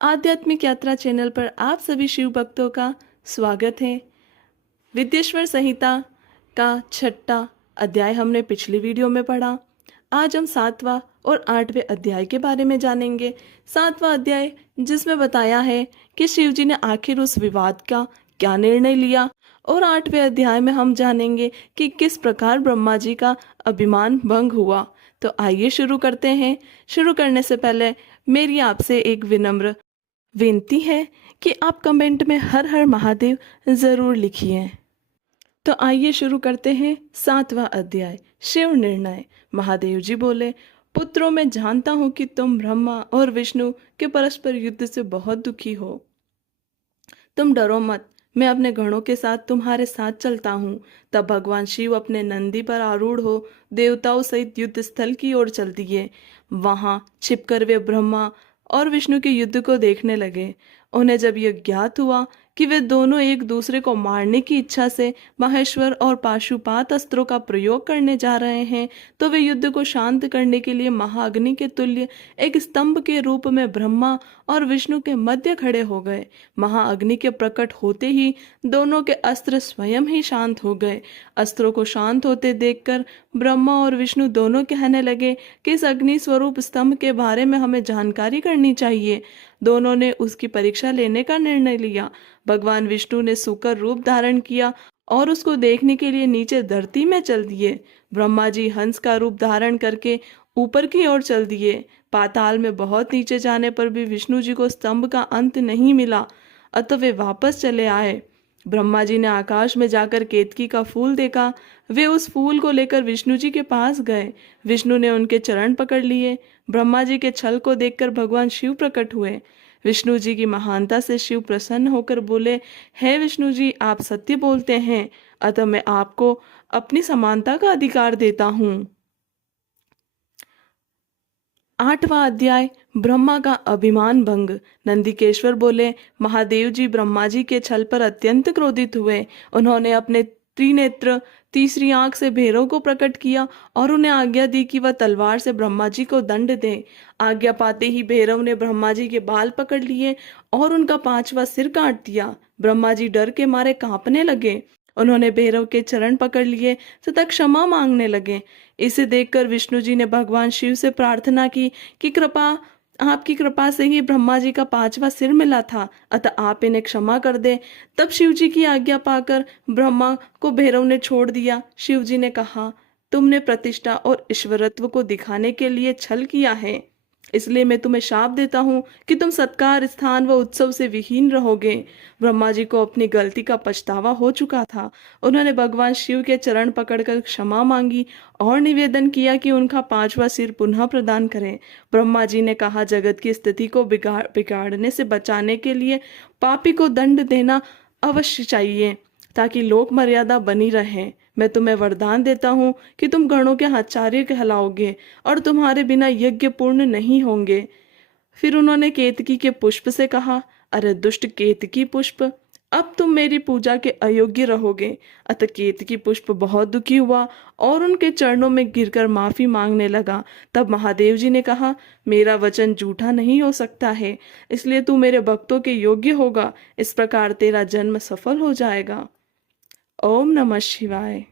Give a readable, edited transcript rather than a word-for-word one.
आध्यात्मिक यात्रा चैनल पर आप सभी शिव भक्तों का स्वागत है। विद्येश्वर संहिता का 6वां अध्याय हमने पिछली वीडियो में पढ़ा। आज हम 7वां और 8वें अध्याय के बारे में जानेंगे। 7वां अध्याय जिसमें बताया है कि शिव जी ने आखिर उस विवाद का क्या निर्णय लिया, और 8वें अध्याय में हम जानेंगे कि किस प्रकार ब्रह्मा जी का अभिमान भंग हुआ। तो आइए शुरू करते हैं। शुरू करने से पहले मेरी आपसे एक विनम्र विनती है कि आप कमेंट में हर हर महादेव जरूर लिखिए। तो आइए शुरू करते हैं 7वां अध्याय, शिव निर्णय। महादेव जी बोले, पुत्रों मैं जानता हूं कि तुम ब्रह्मा और विष्णु के परस्पर युद्ध से बहुत दुखी हो। तुम डरो मत, मैं अपने गणों के साथ तुम्हारे साथ चलता हूँ। तब भगवान शिव अपने नंदी पर आरूढ़ हो देवताओं सहित युद्ध स्थल की ओर चल दिए। वहां छिपकर वे ब्रह्मा और विष्णु के युद्ध को देखने लगे। उन्हें जब यह ज्ञात हुआ कि वे दोनों एक दूसरे को मारने की इच्छा से माहेश्वर और पाशुपात अस्त्रों का प्रयोग करने जा रहे हैं, तो वे युद्ध को शांत करने के लिए महाअग्नि के तुल्य एक स्तंभ के रूप में ब्रह्मा और विष्णु के मध्य खड़े हो गए। महाअग्नि के प्रकट होते ही दोनों के अस्त्र स्वयं ही शांत हो गए। अस्त्रों को शांत होते देखकर ब्रह्मा और विष्णु दोनों कहने लगे कि इस अग्नि स्वरूप स्तंभ के बारे में हमें जानकारी करनी चाहिए। दोनों ने उसकी परीक्षा लेने का निर्णय लिया। भगवान विष्णु ने सूकर रूप धारण किया और उसको देखने के लिए नीचे धरती में चल दिए। ब्रह्मा जी हंस का रूप धारण करके ऊपर की ओर चल दिए। पाताल में बहुत नीचे जाने पर भी विष्णु जी को स्तंभ का अंत नहीं मिला, अतः वे वापस चले आए। ब्रह्मा जी ने आकाश में जाकर केतकी का फूल देखा। वे उस फूल को लेकर विष्णु जी के पास गए। विष्णु ने उनके चरण पकड़ लिए। ब्रह्मा जी के छल को देखकर भगवान शिव प्रकट हुए। विष्णु जी की महानता से शिव प्रसन्न होकर बोले, हे विष्णु जी, आप सत्य बोलते हैं, अतः मैं आपको अपनी समानता का अधिकार देता हूँ। 8वां अध्याय, ब्रह्मा का अभिमान भंग। नंदिकेश्वर बोले, महादेव जी ब्रह्मा जी के छल पर अत्यंत क्रोधित हुए। उन्होंने अपने त्रिनेत्र तीसरी आंख से भैरव को प्रकट किया और उन्हें आज्ञा दी कि वह तलवार से ब्रह्मा जी को दंड दे। आज्ञा पाते ही भैरव ने ब्रह्मा जी के बाल पकड़ लिए और उनका 5वां सिर काट दिया। ब्रह्मा जी डर के मारे कांपने लगे। उन्होंने भैरव के चरण पकड़ लिए तथा क्षमा मांगने लगे। इसे देखकर विष्णु जी ने भगवान शिव से प्रार्थना की कि आपकी कृपा से ही ब्रह्मा जी का 5वां सिर मिला था, अतः आप इन्हें क्षमा कर दे। तब शिव जी की आज्ञा पाकर ब्रह्मा को भैरव ने छोड़ दिया। शिव जी ने कहा, तुमने प्रतिष्ठा और ईश्वरत्व को दिखाने के लिए छल किया है, इसलिए मैं तुम्हें शाप देता हूँ कि तुम सत्कार, स्थान व उत्सव से विहीन रहोगे। ब्रह्मा जी को अपनी गलती का पछतावा हो चुका था। उन्होंने भगवान शिव के चरण पकड़कर क्षमा मांगी और निवेदन किया कि उनका 5वां सिर पुनः प्रदान करें। ब्रह्मा जी ने कहा, जगत की स्थिति को बिगाड़ने से बचाने के लिए पापी को दंड देना अवश्य चाहिए ताकि लोक मर्यादा बनी रहे। मैं तुम्हें वरदान देता हूँ कि तुम गणों के आचार्य कहलाओगे और तुम्हारे बिना यज्ञ पूर्ण नहीं होंगे। फिर उन्होंने केतकी के पुष्प से कहा, अरे दुष्ट केतकी पुष्प, अब तुम मेरी पूजा के अयोग्य रहोगे। अतः केतकी पुष्प बहुत दुखी हुआ और उनके चरणों में गिरकर माफी मांगने लगा। तब महादेव जी ने कहा, मेरा वचन झूठा नहीं हो सकता है, इसलिए तू मेरे भक्तों के योग्य होगा। इस प्रकार तेरा जन्म सफल हो जाएगा। ओम नमः शिवाय।